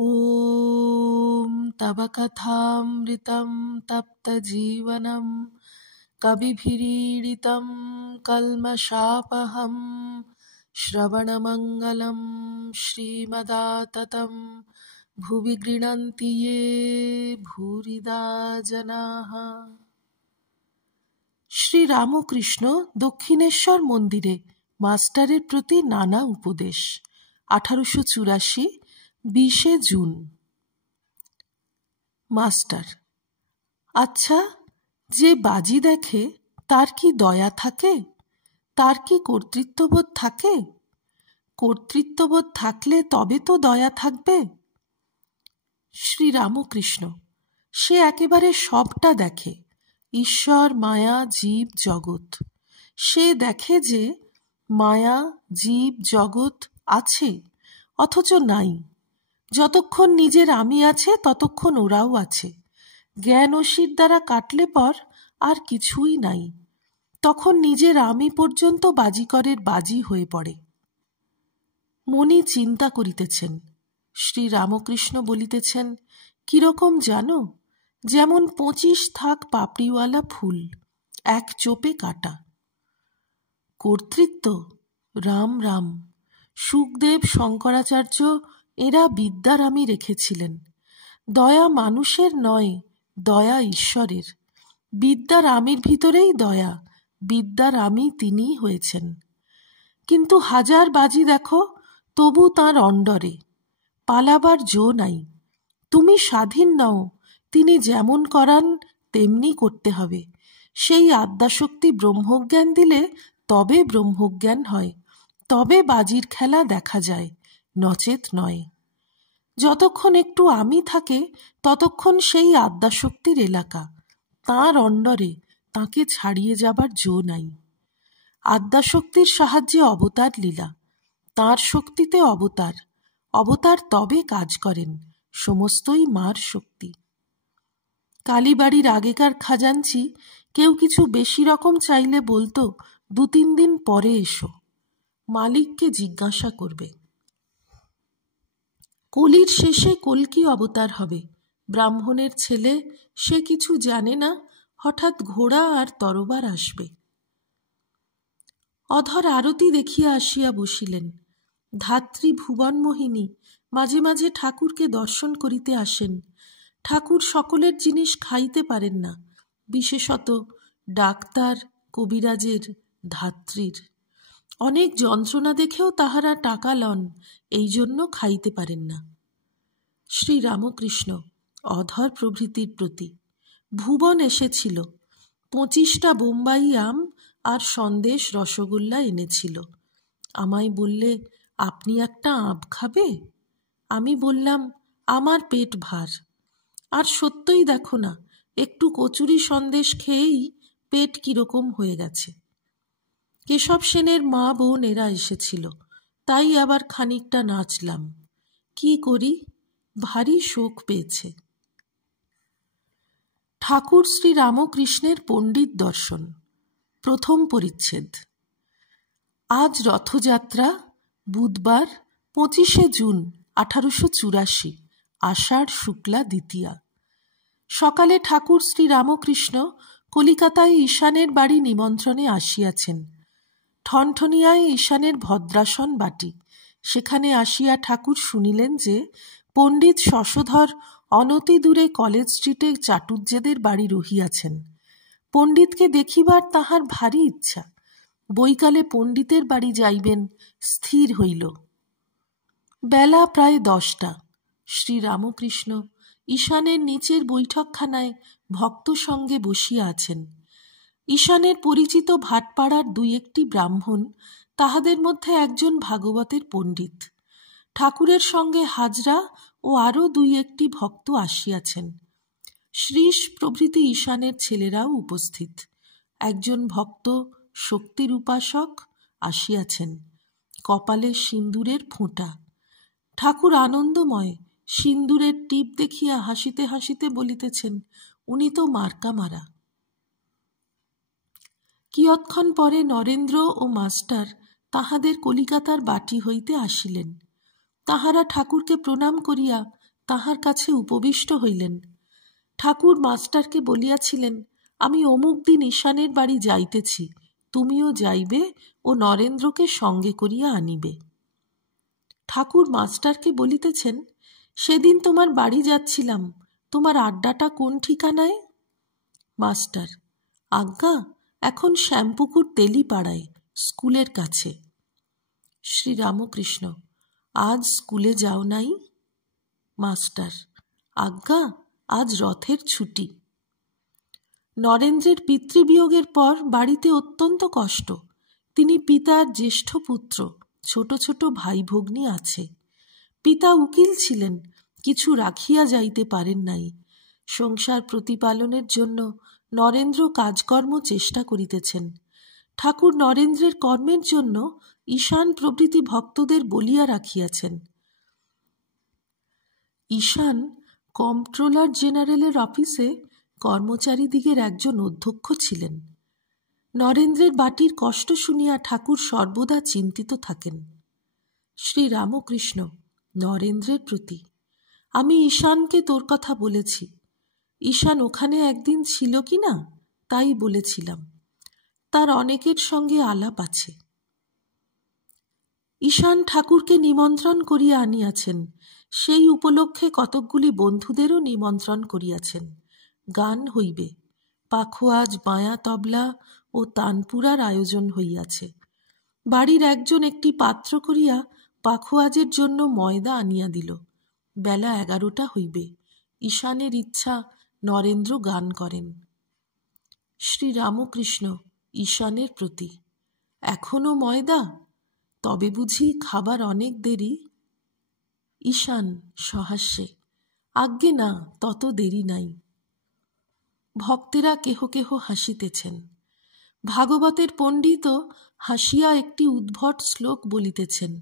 ॐ तव कथामृतं तप्तजीवनं कविभिरीडितं कल्मषापहं श्रवणमङ्गलं श्रीमदाततं भुवि गृह्णन्ति ये भूरिदा जनाः। শ্রী রামকৃষ্ণ দক্ষিণেশ্বর মন্দিরে মাস্টারের প্রতি নানা উপদেশ। 1884 20 জুন। মাস্টার: আচ্ছা, যে বাজি দেখে তার কি দয়া থাকে? তার কি কর্তৃত্ববোধ থাকে? কর্তৃত্ববোধ থাকলে তবে তো দয়া থাকবে। শ্রী রামকৃষ্ণ: সে একেবারে সবটা দেখে, ঈশ্বর, মায়া, জীব, জগৎ। সে দেখে যে মায়া, জীব, জগৎ আছে অথচ নাই। যতক্ষণ নিজের আমি আছে ততক্ষণ ওরাও আছে। জ্ঞান অসির দ্বারা কাটলে পর আর কিছুই নাই। তখন নিজের আমি পর্যন্ত বাজিকরের বাজি হয়ে পড়ে। মনি চিন্তা করিতেছেন। শ্রী রামকৃষ্ণ বলিতেছেন, কিরকম জানো? যেমন 25 থাক পাপড়িওয়ালা ফুল, এক চোপে কাটা। কর্তৃত্ব? রাম রাম। সুখদেব, শঙ্করাচার্য এরা বিদ্যার আমি রেখেছিলেন। দয়া মানুষের নয়, দয়া ঈশ্বরের। বিদ্যার আমির ভিতরেই দয়া, বিদ্যার আমি তিনিই হয়েছেন। কিন্তু হাজার বাজি দেখো, তবু তাঁর অন্ডরে পালাবার জো নাই। তুমি স্বাধীন নও, তিনি যেমন করান তেমনি করতে হবে। সেই আদ্যাশক্তি ব্রহ্মজ্ঞান দিলে তবে ব্রহ্মজ্ঞান হয়, তবে বাজির খেলা দেখা যায়, নচেত নয়। যতক্ষণ একটু আমি থাকে ততক্ষণ সেই আদ্যাশক্তির এলাকা, তাঁর অন্ডরে, তাঁকে ছাড়িয়ে যাবার জো নাই। আদ্যাশক্তির সাহায্যে অবতার লীলা, তাঁর শক্তিতে অবতার। অবতার তবে কাজ করেন, সমস্তই মার শক্তি। কালীবাড়ির আগেকার খাজাঞ্চি কেউ কিছু বেশি রকম চাইলে বলতো, 2-3 দিন পরে এসো, মালিককে জিজ্ঞাসা করবে। কলির শেষে কল্কি অবতার হবে। ব্রাহ্মণের ছেলে, সে কিছু জানে না, হঠাৎ ঘোড়া আর তরবার আসবে। অধর আরতি দেখিয়া আসিয়া বসিলেন। ধাত্রী ভুবনমোহিনী মাঝে মাঝে ঠাকুরকে দর্শন করিতে আসেন। ঠাকুর সকলের জিনিস খাইতে পারেন না, বিশেষত ডাক্তার, কবিরাজের, ধাত্রীর। অনেক যন্ত্রণা দেখেও তাহারা টাকা লন, এই জন্য খাইতে পারেন না। শ্রী রামকৃষ্ণ অধর প্রভৃতির প্রতি। ভুবন এসেছিল, 25টা বোম্বাই আম আর সন্দেশ রসগোল্লা এনেছিল। আমায় বললে, আপনি একটা আম খাবে? আমি বললাম, আমার পেট ভার। আর সত্যই দেখো না, একটু কচুরি সন্দেশ খেয়েই পেট কিরকম হয়ে গেছে। কেশব সেনের মা বোন এরা এসেছিল, তাই আবার খানিকটা নাচলাম। কি করি, ভারী শোক পেয়েছে। ঠাকুর শ্রী রামকৃষ্ণের পণ্ডিত দর্শন, প্রথম পরিচ্ছেদ। আজ রথযাত্রা, বুধবার 25 জুন 1884, আষাঢ় শুক্লা দ্বিতীয়া। সকালে ঠাকুর শ্রী রামকৃষ্ণ কলিকাতায় ঈশানের বাড়ি নিমন্ত্রণে আসিয়াছেন। ঠনঠনিয়ায় ঈশানের ভদ্রাসন বাটি। সেখানে আসিয়া ঠাকুর শুনিলেন যে পণ্ডিত শশধর অনতি দূরে কলেজ স্ট্রিটে চাটুজ্যেদের বাড়ি রহিয়াছেন। পণ্ডিতকে দেখিবার তাহার ভারী ইচ্ছা। বৈকালে পণ্ডিতের বাড়ি যাইবেন স্থির হইল। বেলা প্রায় 10টা। শ্রী রামকৃষ্ণ ঈশানের নিচের বৈঠকখানায় ভক্ত সঙ্গে বসিয়া আছেন। ঈশানের পরিচিত ভাটপাড়ার 2-1টি ব্রাহ্মণ, তাহাদের মধ্যে একজন ভাগবতের পণ্ডিত। ঠাকুরের সঙ্গে হাজরা ও আরও 2-1টি ভক্ত আসিয়াছেন। শ্রীশ প্রভৃতি ঈশানের ছেলেরাও উপস্থিত। একজন ভক্ত, শক্তির উপাসক, আসিয়াছেন। কপালে সিন্দুরের ফোঁটা। ঠাকুর আনন্দময়, সিন্দুরের টিপ দেখিয়া হাসিতে হাসিতে বলিতেছেন, উনি তো মার্কা মারা। কিয়ৎক্ষণ পরে নরেন্দ্র ও মাস্টার তাহাদের কলিকাতার বাটি হইতে আসিলেন। তাহারা ঠাকুরকে প্রণাম করিয়া তাহার কাছে উপবিষ্ট হইলেন। ঠাকুর মাস্টারকে বলিয়াছিলেন, আমি অমুক দিন ঈশানের বাড়ি যাইতেছি, তুমিও যাইবে ও নরেন্দ্রকে সঙ্গে করিয়া আনিবে। ঠাকুর মাস্টারকে বলিতেছেন, সেদিন তোমার বাড়ি যাচ্ছিলাম, তোমার আড্ডাটা কোন ঠিকানায়? মাস্টার, আজ্ঞা, এখন শ্যামপুকুর তেলিপাড়ায়, স্কুলের কাছে। শ্রীরামকৃষ্ণ, আজ স্কুলে যাও নাই? মাস্টার, আজ্ঞা, আজ রথের ছুটি। নরেন্দ্রের পিতৃবিয়োগের পর বাড়িতে অত্যন্ত কষ্ট। তিনি পিতার জ্যেষ্ঠ পুত্র, ছোট ছোট ভাই ভগ্নী আছে। পিতা উকিল ছিলেন, কিছু রাখিয়া যাইতে পারেন নাই। সংসার প্রতিপালনের জন্য নরেন্দ্র কাজকর্ম চেষ্টা করিতেছেন। ঠাকুর নরেন্দ্রের কর্মের জন্য ঈশান প্রভৃতি ভক্তদের বলিয়া রাখিয়াছেন। ঈশান কম্পট্রোলার জেনারেলের অফিসে কর্মচারীদিগের একজন অধ্যক্ষ ছিলেন। নরেন্দ্রের বাটির কষ্ট শুনিয়া ঠাকুর সর্বদা চিন্তিত থাকেন। শ্রীরামকৃষ্ণ নরেন্দ্রের প্রতি, আমি ঈশানকে তোর কথা বলেছি। ঈশান ওখানে একদিন ছিল কি না তাই বলেছিলাম। তার অনেকের সঙ্গে আলাপ আছে। ঈশান ঠাকুরকে নিমন্ত্রণ করিয়া আনিয়াছেন। সেই উপলক্ষে কতকগুলি বন্ধুদেরও নিমন্ত্রণ করিয়াছেন। গান হইবে, পাখোয়াজ, বাঁয়া তবলা ও তানপুরার আয়োজন হইয়াছে। বাড়ির একজন একটি পাত্র করিয়া পাখোয়াজের জন্য ময়দা আনিয়া দিল। বেলা 11টা হইবে। ঈশানের ইচ্ছা নরেন্দ্র গান করেন। শ্রীরামকৃষ্ণ ঈশানের প্রতি, এখনো ময়দা? তবে বুঝি খাবার অনেক দেরি? ঈশান সহাস্যে, আজ্ঞে না, তত দেরি নাই। ভক্তেরা কেহ কেহ হাসিতেছেন। ভাগবতের পণ্ডিতও হাসিয়া একটি উদ্ভট শ্লোক বলিতেছেন।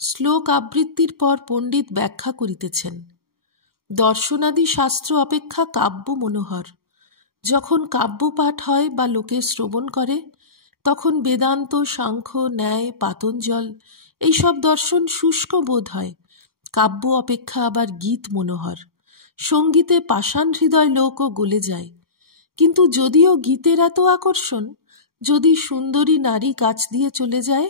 শ্লোক আবৃত্তির পর পণ্ডিত ব্যাখ্যা করিতেছেন। দর্শনাদি শাস্ত্র অপেক্ষা কাব্য মনোহর। যখন কাব্য পাঠ হয় বা লোকে শ্রবণ করে, তখন বেদান্ত, সাংখ্য, ন্যায়, পাতঞ্জল এইসব দর্শন শুষ্ক বোধ হয়। কাব্য অপেক্ষা আবার গীত মনোহর। সঙ্গীতে পাষাণ হৃদয় লোকও গলে যায়। কিন্তু যদিও গীতের এত আকর্ষণ, যদি সুন্দরী নারী কাছ দিয়ে চলে যায়,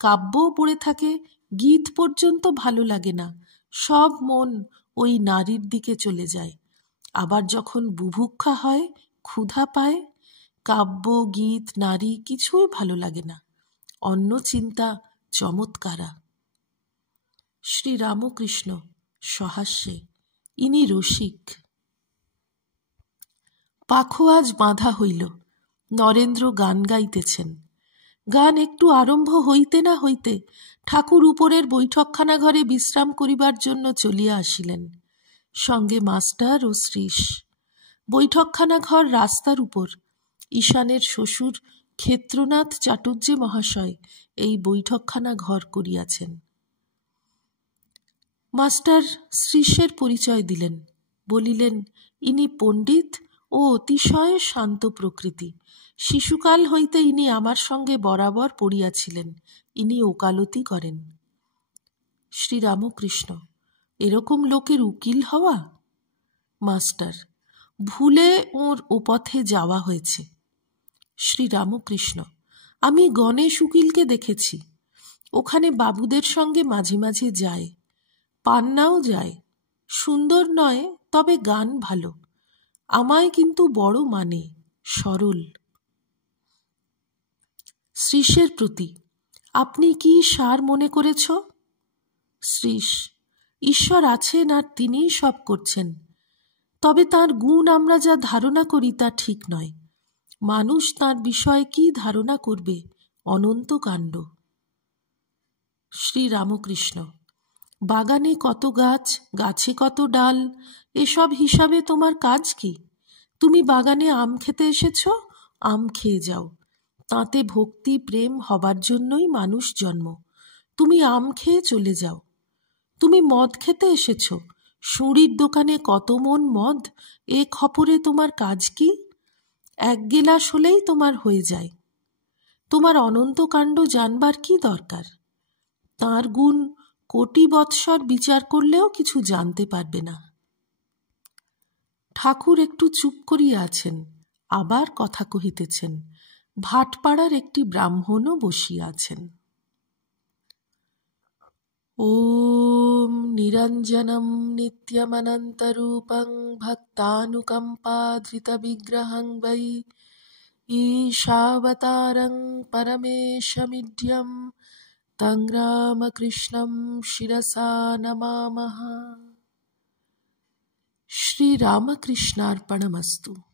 কাব্যও পড়ে থাকে, গীত পর্যন্ত ভালো লাগে না, সব মন ওই নারীর দিকে চলে যায়। আবার যখন বুভুক্ষা হয়, ক্ষুধা পায়, কাব্য, গীত, নারী কিছুই ভালো লাগে না। অন্য চিন্তা চমৎকারা। শ্রীরামকৃষ্ণ সহাস্যে, ইনি রসিক। পাখোয়াজ বাঁধা হইল। নরেন্দ্র গান গাইতেছেন। গান একটু আরম্ভ হইতে না হইতে ঠাকুর উপরের বৈঠকখানা ঘরে বিশ্রাম করিবার জন্য চলিয়া আসিলেন, সঙ্গে মাস্টার ও শ্রীশ। বৈঠকখানা ঘর রাস্তার উপর। ঈশানের শ্বশুর ক্ষেত্রনাথ চাটুর্যে মহাশয় এই বৈঠকখানা ঘর করিয়াছেন। মাস্টার শ্রীশের পরিচয় দিলেন। বলিলেন, ইনি পণ্ডিত ও অতিশয় শান্ত প্রকৃতি। শিশুকাল হইতে ইনি আমার সঙ্গে বরাবর পড়িয়াছিলেন। ইনি ওকালতি করেন। শ্রীরামকৃষ্ণ, এরকম লোকের উকিল হওয়া? মাস্টার, ভুলে ওর ও পথে যাওয়া হয়েছে। শ্রীরামকৃষ্ণ, আমি গণেশ উকিলকে দেখেছি। ওখানে বাবুদের সঙ্গে মাঝে মাঝে যায়, পান্নাও যায়। সুন্দর নয়, তবে গান ভালো। আমায় কিন্তু বড় মানে, সরল। শ্রীশের প্রতি, আপনি কি সার মনে করেছ? শ্রীশ, ঈশ্বর আছেন আর তিনিই সব করছেন। তবে তাঁর গুণ আমরা যা ধারণা করি তা ঠিক নয়। মানুষ তাঁর বিষয়ে কি ধারণা করবে? অনন্ত কাণ্ড। শ্রীরামকৃষ্ণ, বাগানে কত গাছ, গাছে কত ডাল, এসব হিসাবে তোমার কাজ কি? তুমি বাগানে আম খেতে এসেছ, আম খেয়ে যাও। তাতে ভক্তি প্রেম হবার জন্যই মানুষ জন্ম। তুমি আম খেয়ে চলে যাও। তুমি মদ খেতে এসেছ, সুঁড়ির দোকানে কত মন মদ, এ খপরে তোমার কাজ কি? এক গেলাস হলেই তোমার হয়ে যায়। তোমার অনন্ত কাণ্ড জানবার কি দরকার? তাঁর গুণ কোটি বৎসর বিচার করলেও কিছু জানতে পারবে না। ঠাকুর একটু চুপ করিয়া আছেন, আবার কথা কহিতেছেন। ভাটপাড়ার একটি ব্রাহ্মণও বসিয়া আছেন। ওম নিরঞ্জনম নিত্যমনন্তরূপং ভক্তানুকম্পাধৃতবিগ্রহং বৈ ঈশাবতারং পরমেশমিঢ্যং তং রামকৃষ্ণং শিরসা নমামঃ। শ্রীরামকৃষ্ণার্পণমস্তু।